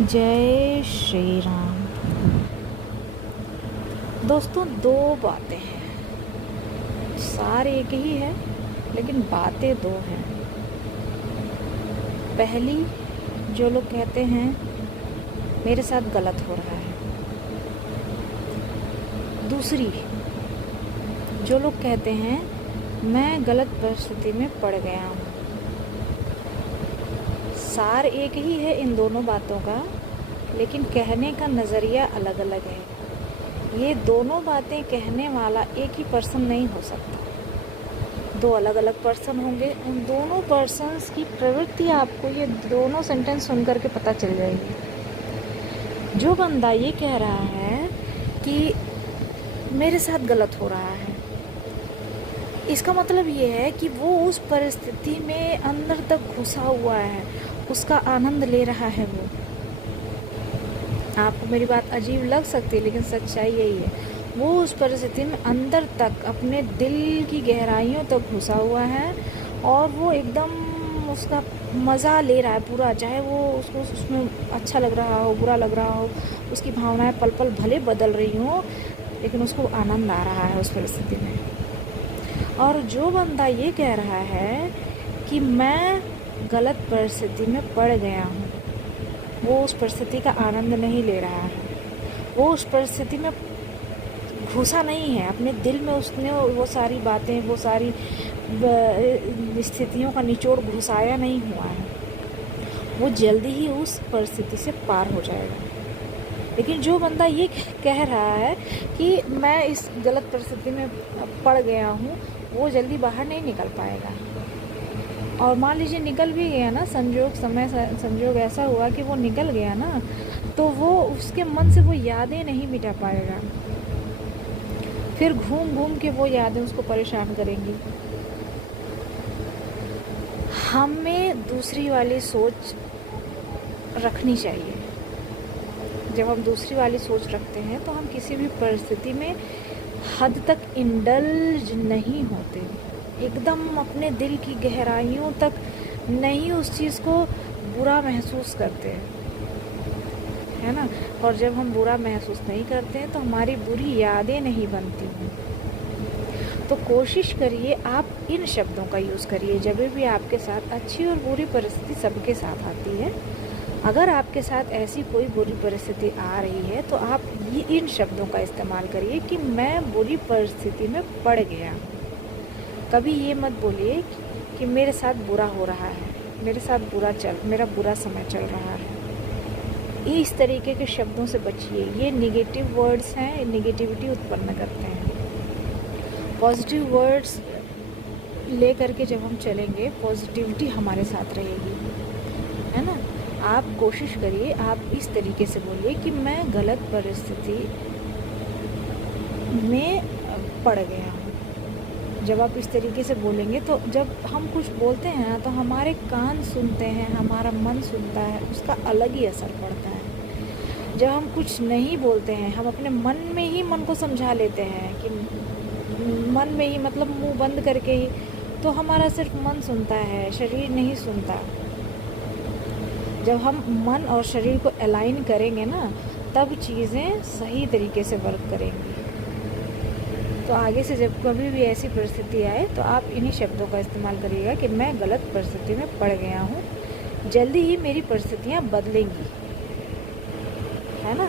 जय श्री राम। दोस्तों, दो बातें हैं, सार एक ही है लेकिन बातें दो हैं। पहली, जो लोग कहते हैं मेरे साथ गलत हो रहा है। दूसरी, जो लोग कहते हैं मैं गलत परिस्थिति में पड़ गया हूँ। सार एक ही है इन दोनों बातों का, लेकिन कहने का नज़रिया अलग अलग है। ये दोनों बातें कहने वाला एक ही पर्सन नहीं हो सकता, दो अलग अलग पर्सन होंगे। उन दोनों पर्सन्स की प्रवृत्ति आपको ये दोनों सेंटेंस सुन करके पता चल जाएगी। जो बंदा ये कह रहा है कि मेरे साथ गलत हो रहा है, इसका मतलब ये है कि वो उस परिस्थिति में अंदर तक घुसा हुआ है, उसका आनंद ले रहा है। वो, आपको मेरी बात अजीब लग सकती है लेकिन सच्चाई यही है। वो उस परिस्थिति में अंदर तक अपने दिल की गहराइयों तक घुसा हुआ है और वो एकदम उसका मज़ा ले रहा है पूरा, चाहे वो उसको उसमें अच्छा लग रहा हो, बुरा लग रहा हो, उसकी भावनाएं पल पल भले बदल रही हों, लेकिन उसको आनंद आ रहा है उस परिस्थिति में। और जो बंदा ये कह रहा है कि मैं गलत परिस्थिति में पड़ गया हूँ, वो उस परिस्थिति का आनंद नहीं ले रहा है, वो उस परिस्थिति में घुसा नहीं है अपने दिल में। उसने वो सारी बातें, वो सारी स्थितियों का निचोड़ घुसाया नहीं हुआ है। वो जल्दी ही उस परिस्थिति से पार हो जाएगा। लेकिन जो बंदा ये कह रहा है कि मैं इस गलत परिस्थिति में पड़ गया हूँ, वो जल्दी बाहर नहीं निकल पाएगा। और मान लीजिए निकल भी गया ना, संजोग ऐसा हुआ कि वो निकल गया ना, तो वो उसके मन से वो यादें नहीं मिटा पाएगा। फिर घूम घूम के वो यादें उसको परेशान करेंगी। हमें दूसरी वाली सोच रखनी चाहिए। जब हम दूसरी वाली सोच रखते हैं तो हम किसी भी परिस्थिति में हद तक इंडल्ज नहीं होते, एकदम अपने दिल की गहराइयों तक नहीं उस चीज़ को बुरा महसूस करते हैं, है ना। और जब हम बुरा महसूस नहीं करते हैं तो हमारी बुरी यादें नहीं बनती हैं। तो कोशिश करिए आप इन शब्दों का यूज़ करिए जब भी आपके साथ अच्छी और बुरी परिस्थिति सबके साथ आती है। अगर आपके साथ ऐसी कोई बुरी परिस्थिति आ रही है तो आप ये इन शब्दों का इस्तेमाल करिए कि मैं बुरी परिस्थिति में पड़ गया हूँ। कभी ये मत बोलिए कि मेरे साथ बुरा हो रहा है, मेरे साथ मेरा बुरा समय चल रहा है। इस तरीके के शब्दों से बचिए। ये नेगेटिव वर्ड्स हैं, नेगेटिविटी उत्पन्न करते हैं। पॉजिटिव वर्ड्स ले करके जब हम चलेंगे, पॉजिटिविटी हमारे साथ रहेगी, है ना। आप कोशिश करिए, आप इस तरीके से बोलिए कि मैं गलत परिस्थिति में पड़ गया हूँ। जब आप इस तरीके से बोलेंगे तो जब हम कुछ बोलते हैं ना, तो हमारे कान सुनते हैं, हमारा मन सुनता है, उसका अलग ही असर पड़ता है। जब हम कुछ नहीं बोलते हैं, हम अपने मन में ही मन को समझा लेते हैं कि मन में ही मतलब मुंह बंद करके ही, तो हमारा सिर्फ मन सुनता है, शरीर नहीं सुनता। जब हम मन और शरीर को अलाइन करेंगे ना, तब चीज़ें सही तरीके से वर्क करेंगी। तो आगे से जब कभी भी ऐसी परिस्थिति आए तो आप इन्हीं शब्दों का इस्तेमाल करिएगा कि मैं गलत परिस्थिति में पड़ गया हूँ, जल्दी ही मेरी परिस्थितियाँ बदलेंगी, है ना।